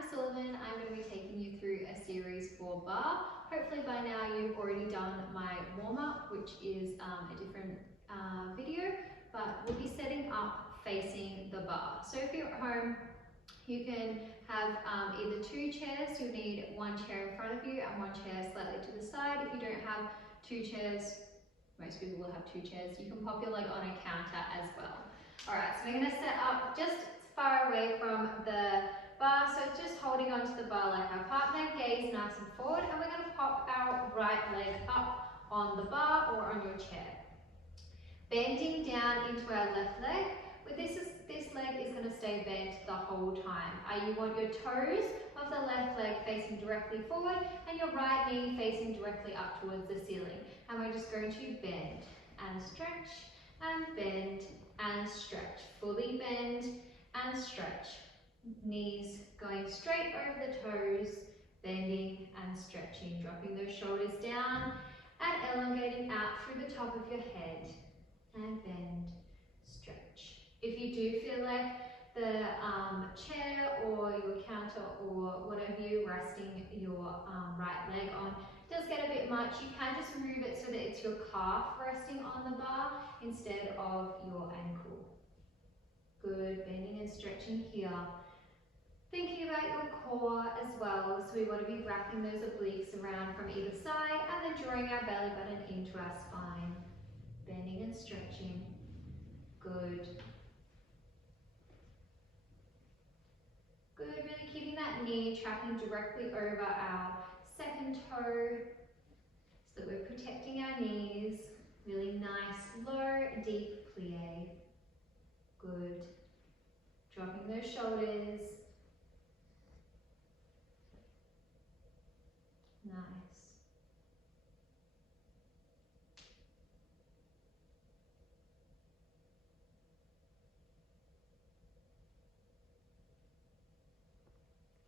I'm Sullivan. I'm going to be taking you through a series for bar. Hopefully by now you've already done my warm-up, which is a different video, but we'll be setting up facing the bar. So if you're at home, you can have either two chairs. You'll need one chair in front of you and one chair slightly to the side. If you don't have two chairs, most people will have two chairs, you can pop your leg on a counter as well. Alright, so we're going to set up just far away from the bar, so just holding onto the bar like our partner, gaze nice and forward, and we're going to pop our right leg up on the bar or on your chair. Bending down into our left leg, but this leg is going to stay bent the whole time. You want your toes of the left leg facing directly forward and your right knee facing directly up towards the ceiling. And we're just going to bend and stretch and bend and stretch. Fully bend and stretch. Knees going straight over the toes, bending and stretching, dropping those shoulders down and elongating out through the top of your head, and bend, stretch. If you do feel like the chair or your counter or whatever you're resting your right leg on does get a bit much, you can just move it so that it's your calf resting on the bar instead of your ankle. Good, bending and stretching here. Thinking about your core as well, so we want to be wrapping those obliques around from either side and then drawing our belly button into our spine. Bending and stretching. Good. Good, really keeping that knee tracking directly over our second toe so that we're protecting our knees. Really nice, low, deep plie. Good. Dropping those shoulders. Nice.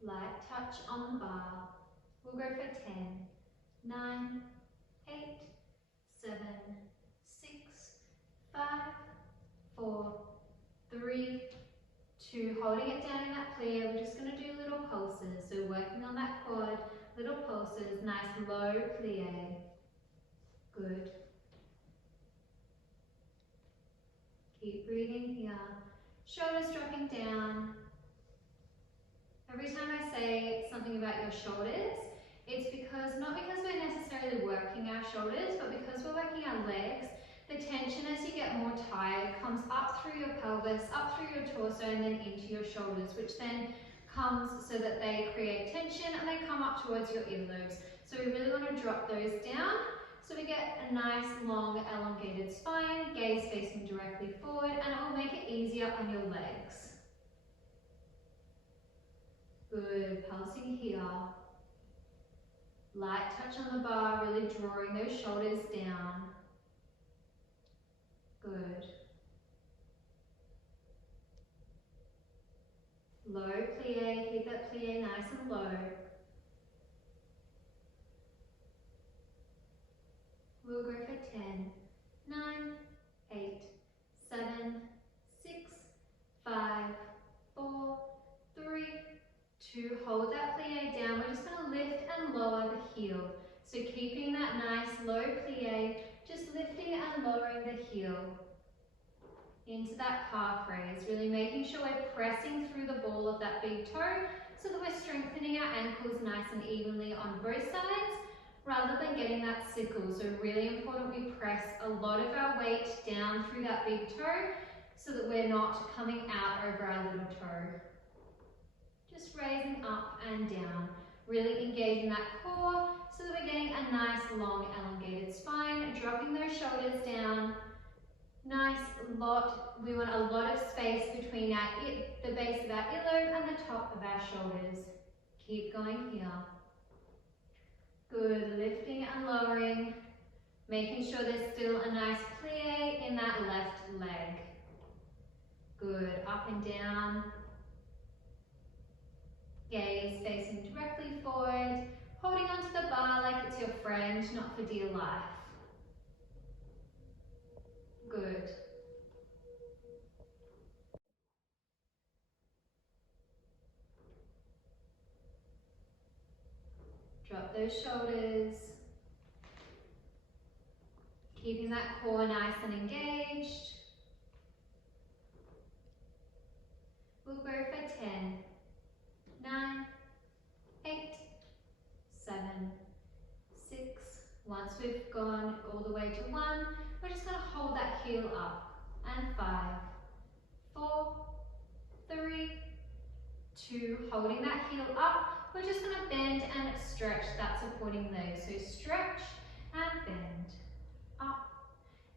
Light touch on the bar. We'll go for 10, 9, 8, 7, 6, 5, 4, 3, 2. Holding it down in that plie, we're just going to do little pulses. So working on that quad, little pulses, nice low plie. Good. Keep breathing here. Shoulders dropping down. Every time I say something about your shoulders, it's not because we're necessarily working our shoulders, but because we're working our legs. The tension as you get more tired comes up through your pelvis, up through your torso, and then into your shoulders, which then comes so that they create tension and they come up towards your earlobes. So we really want to drop those down so we get a nice long elongated spine, gaze facing directly forward, and it will make it easier on your legs. Good, pulsing here. Light touch on the bar, really drawing those shoulders down. Good. Low plie, keep that plie nice and low. We'll go for 10, 9, 8, 7, 6, 5, 4, 3, 2. Hold that plie down. We're just going to lift and lower the heel. So keeping that nice low plie, just lifting and lowering the heel into that calf raise, really making sure we're pressing through the ball of that big toe so that we're strengthening our ankles nice and evenly on both sides rather than getting that sickle. So really important we press a lot of our weight down through that big toe so that we're not coming out over our little toe. Just raising up and down, really engaging that core so that we're getting a nice long elongated spine, dropping those shoulders down. Nice lot, we want a lot of space between the base of our earlobe and the top of our shoulders. Keep going here. Good, lifting and lowering, making sure there's still a nice plie in that left leg. Good, up and down. Gaze facing directly forward, holding onto the bar like it's your friend, not for dear life. Good. Drop those shoulders. Keeping that core nice and engaged. We'll go for 10, 9, 8, 7, 6. Once we've gone all the way to 1, we're just going to hold that heel up. And 5, 4, 3, 2. Holding that heel up, we're just going to bend and stretch that supporting leg. So stretch and bend, up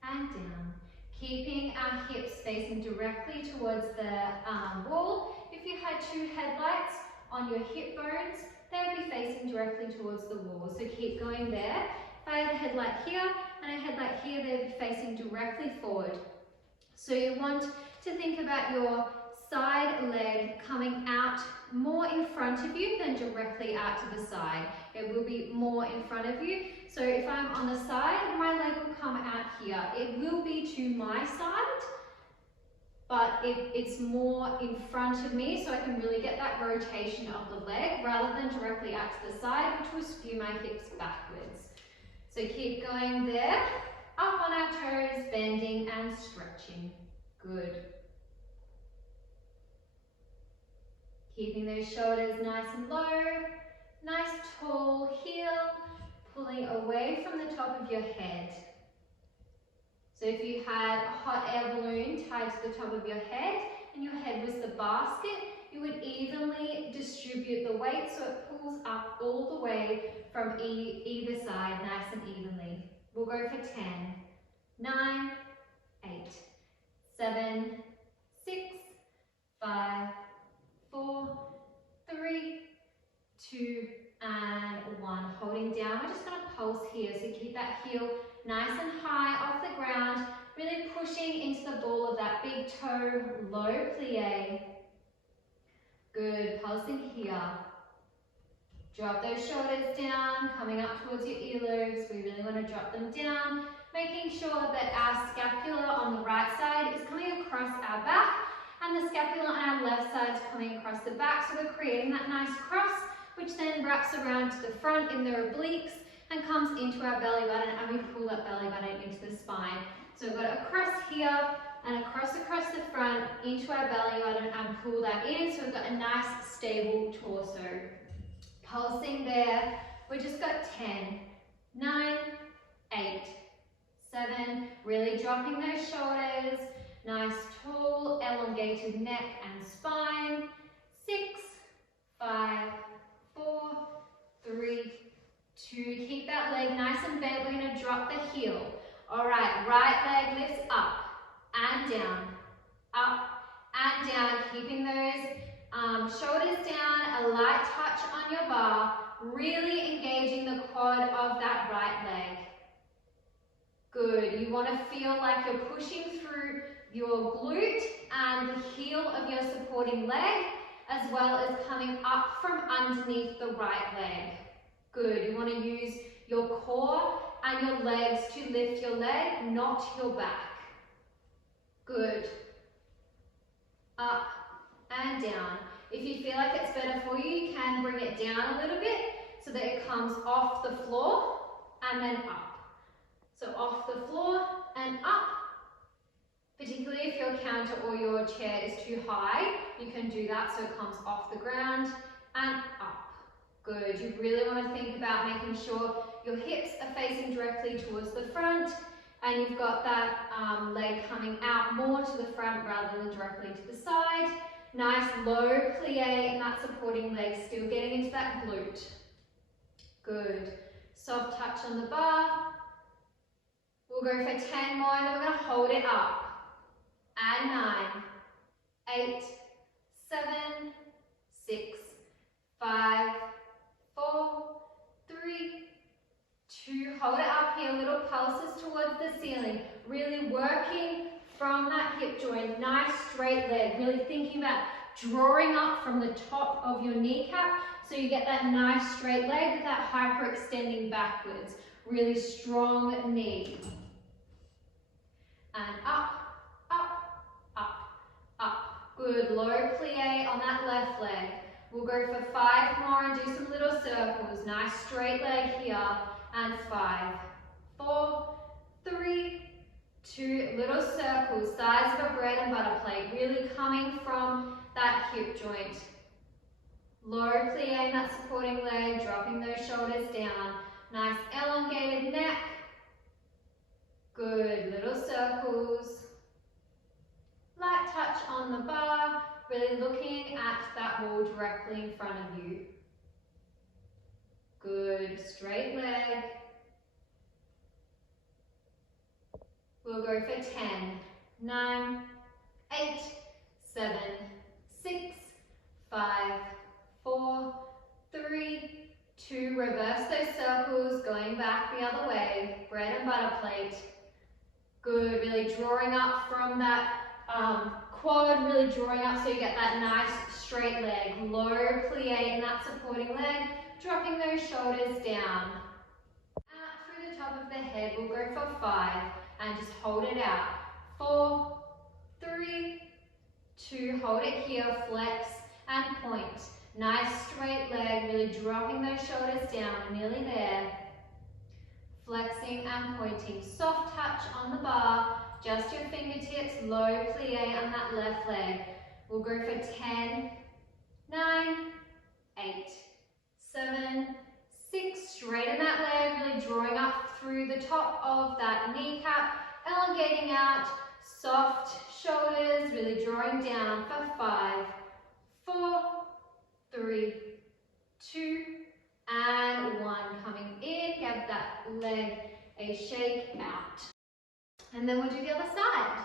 and down. Keeping our hips facing directly towards the wall. If you had 2 headlights on your hip bones, they would be facing directly towards the wall. So keep going there. If I had a headlight here and a headlight here, they would be facing directly forward. So you want to think about your side leg coming out more in front of you than directly out to the side. It will be more in front of you. So if I'm on the side, my leg will come out here. It will be to my side, but it's more in front of me, so I can really get that rotation of the leg rather than directly out to the side, which will skew my hips backwards. So keep going there, up on our toes, bending and stretching. Good. Keeping those shoulders nice and low, nice tall heel, pulling away from the top of your head. So if you had a hot air balloon tied to the top of your head and your head was the basket, you would evenly distribute the weight so it pulls up all the way from either side, nice and evenly. We'll go for 10, 9, 8, 7, 6, 5, 4, 3, 2, and 1. Holding down, we're just going to pulse here. So keep that heel nice and high off the ground, really pushing into the ball of that big toe, low plie. Good, pulsing here. Drop those shoulders down, coming up towards your earlobes. We really want to drop them down, making sure that our scapula on the right side is coming across our back and the scapula on our left side is coming across the back. So we're creating that nice cross, which then wraps around to the front in the obliques and comes into our belly button, and we pull that belly button into the spine. So we've got a cross here and a cross across the front into our belly button and pull that in. So we've got a nice stable torso. Pulsing there, we just got 10, 9, 8, 7, really dropping those shoulders, nice tall elongated neck and spine, 6, 5, 4, 3, 2, keep that leg nice and bent. We're going to drop the heel. All right, right leg lifts up and down, keeping those shoulders down, a light touch on your bar, really engaging the quad of that right leg. Good, you want to feel like you're pushing through your glute and the heel of your supporting leg, as well as coming up from underneath the right leg. Good, you want to use your core and your legs to lift your leg, not your back. Good. Up and down. If you feel like it's better for you, you can bring it down a little bit so that it comes off the floor and then up. So off the floor and up. Particularly if your counter or your chair is too high, you can do that so it comes off the ground and up. Good, you really want to think about making sure your hips are facing directly towards the front and you've got that leg coming out more to the front rather than directly to the side. Nice low plie in that supporting leg, still getting into that glute. Good, soft touch on the bar. We'll go for 10 more and then we're going to hold it up. And 9, 8, 7, 6, 5, 4, 3, 2, hold it up here, little pulses towards the ceiling, really working from that hip joint, nice straight leg, really thinking about drawing up from the top of your kneecap so you get that nice straight leg with that hyperextending backwards, really strong knee. And up, up, up, up. Good, low plie on that left leg. We'll go for 5 more and do some little circles. Nice straight leg here. And 5, 4, 3, 2, little circles, size of a bread and butter plate, really coming from that hip joint. Low plie in that supporting leg, dropping those shoulders down. Nice elongated neck. Good, little circles. Light touch on the bar, really looking at that wall directly in front of you. Good, straight leg. We'll go for 10, 9, 8, 7, 6, 5, 4, 3, 2. Reverse those circles, going back the other way. Bread and butter plate. Good, really drawing up from that quad, really drawing up so you get that nice straight leg. Low plie in that supporting leg, dropping those shoulders down. Out through the top of the head, we'll go for 5 and just hold it out. 4, 3, 2, hold it here, flex and point. Nice straight leg, really dropping those shoulders down, nearly there. Flexing and pointing, soft touch on the bar, just your fingertips, low plie on that left leg. We'll go for 10, 9, 8, 7, 6, straighten that leg, really drawing up through the top of that kneecap, elongating out, soft shoulders, really drawing down for 5, 4, 3, 2, and 1. Coming in, give that leg a shake out. And then we'll do the other side.